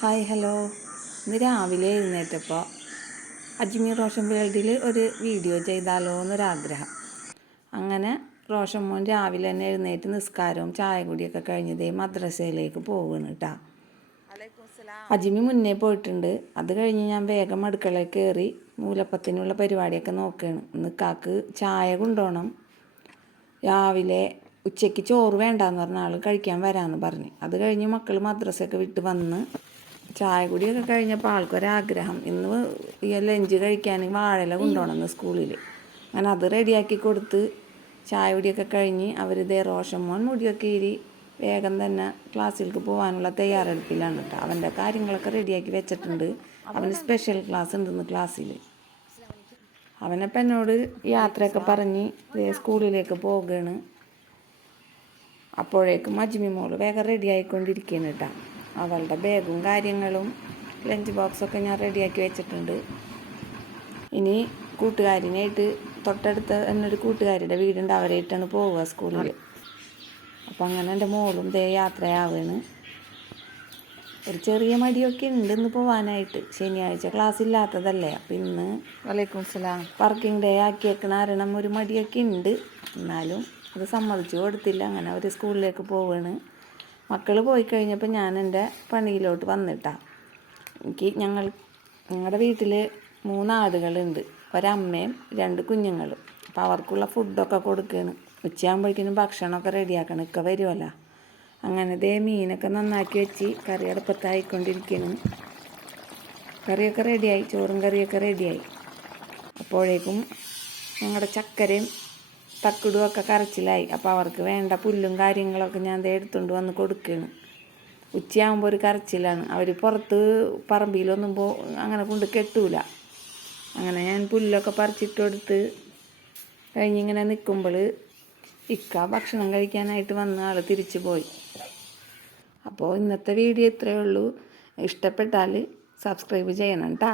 Hi hello. ഇന്ന് രാവിലെ എഴുന്നേറ്റപ്പോൾ അജ്മീർ റോഷൻ വേൾഡിൽ ഒരു വീഡിയോ ചെയ്താലോ എന്നൊരാഗ്രഹം. അങ്ങനെ റോഷൻ മോൻ രാവിലെ തന്നെ എഴുന്നേറ്റ് നിസ്കാരവും ചായ കുടിയൊക്കെ കഴിഞ്ഞതേ മദ്രസയിലേക്ക് പോവുകയാണ് കേട്ടോ. അജിമി മുന്നേ പോയിട്ടുണ്ട്. അത് കഴിഞ്ഞ് ഞാൻ വേഗം അടുക്കളയിൽ കയറി നൂലപ്പത്തിനുള്ള പരിപാടിയൊക്കെ നോക്കുകയാണ്. ഇന്ന് കാക്ക് ചായ കൊണ്ടുപോകണം. രാവിലെ ഉച്ചയ്ക്ക് ചോറ് വേണ്ടാന്ന് പറഞ്ഞ ആൾ കഴിക്കാൻ വരാമെന്ന് പറഞ്ഞ്. അത് കഴിഞ്ഞ് മക്കൾ മദ്രസയൊക്കെ വിട്ട് വന്ന് ചായ കുടിയൊക്കെ കഴിഞ്ഞപ്പോൾ ആൾക്കൊരാഗ്രഹം ഇന്ന് ഈ ലഞ്ച് കഴിക്കാൻ വാഴയില കൊണ്ടുപോകണമെന്ന് സ്കൂളിൽ. അങ്ങനെ അത് റെഡിയാക്കി കൊടുത്ത് ചായ കുടിയൊക്കെ കഴിഞ്ഞ് അവരിതേ റോഷൻ മോൻ മുടിയൊക്കെ ഇരി വേഗം തന്നെ ക്ലാസ്സിലേക്ക് പോകാനുള്ള തയ്യാറെടുപ്പിലാണ് കേട്ടോ. അവൻ്റെ കാര്യങ്ങളൊക്കെ റെഡിയാക്കി വെച്ചിട്ടുണ്ട്. അവന് സ്പെഷ്യൽ ക്ലാസ് ഉണ്ടെന്ന് ക്ലാസ്സിൽ. അവനപ്പം എന്നോട് യാത്രയൊക്കെ പറഞ്ഞ് സ്കൂളിലേക്ക് പോവുകയാണ്. അപ്പോഴേക്കും അജ്മി മോള് വേഗം റെഡി ആയിക്കൊണ്ടിരിക്കുകയാണ് കേട്ടോ. അവളുടെ ബാഗും കാര്യങ്ങളും ലഞ്ച് ബോക്സൊക്കെ ഞാൻ റെഡിയാക്കി വെച്ചിട്ടുണ്ട്. ഇനി കൂട്ടുകാരനായിട്ട് തൊട്ടടുത്ത് എന്നൊരു കൂട്ടുകാരിയുടെ വീടുണ്ട്, അവരായിട്ടാണ് പോവുക സ്കൂളിൽ. അപ്പം അങ്ങനെ എൻ്റെ മോളും ദേ യാത്രയാവുകയാണ്. ഒരു ചെറിയ മടിയൊക്കെ ഉണ്ട് ഇന്ന് പോകാനായിട്ട്. ശനിയാഴ്ച ക്ലാസ് ഇല്ലാത്തതല്ലേ. അപ്പം ഇന്ന് വലൈക്കും സലാം വർക്കിംഗ് ഡേ ആക്കിയേക്കണ കാരണം ഒരു മടിയൊക്കെ ഉണ്ട്. എന്നാലും അത് സമ്മതിച്ചു കൊടുത്തില്ല. അങ്ങനെ അവർ സ്കൂളിലേക്ക് പോവുകയാണ്. മക്കൾ പോയി കഴിഞ്ഞപ്പോൾ ഞാൻ എൻ്റെ പണിയിലോട്ട് വന്നിട്ടാണ്. ഞങ്ങളുടെ വീട്ടിൽ 3 ആടുകളുണ്ട്, ഒരമ്മയും 2 കുഞ്ഞുങ്ങളും. അപ്പോൾ അവർക്കുള്ള ഫുഡൊക്കെ കൊടുക്കുകയാണ്. ഉച്ചയാകുമ്പോഴേക്കിനും ഭക്ഷണമൊക്കെ റെഡിയാക്കണം, ഒക്കെ വരുമല്ലോ. അങ്ങനെ ദേ മീനൊക്കെ നന്നാക്കി വെച്ച് കറി അടുപ്പത്തായിക്കൊണ്ടിരിക്കുകയാണ്. കറിയൊക്കെ റെഡിയായി, ചോറും കറിയൊക്കെ റെഡിയായി. അപ്പോഴേക്കും ഞങ്ങളുടെ ചക്കരയും തക്കിടുമൊക്കെ കരച്ചിലായി. അപ്പോൾ അവർക്ക് വേണ്ട പുല്ലും കാര്യങ്ങളൊക്കെ ഞാൻ ദേ എടുത്തുകൊണ്ട് വന്ന് കൊടുക്കുകയാണ്. ഉച്ചയാകുമ്പോൾ ഒരു കരച്ചിലാണ്. അവർ പുറത്ത് പറമ്പിലൊന്നും അങ്ങനെ കൊണ്ട് കെട്ടൂല. അങ്ങനെ ഞാൻ പുല്ലൊക്കെ പറിച്ചിട്ട് കൊടുത്ത് കഴിഞ്ഞിങ്ങനെ നിൽക്കുമ്പോൾ ഇക്ക ഭക്ഷണം കഴിക്കാനായിട്ട് വന്ന ആൾ തിരിച്ചു പോയി. അപ്പോൾ ഇന്നത്തെ വീഡിയോ ഇത്രയേ ഉള്ളൂ. ഇഷ്ടപ്പെട്ടാൽ സബ്സ്ക്രൈബ് ചെയ്യണം കേട്ടോ.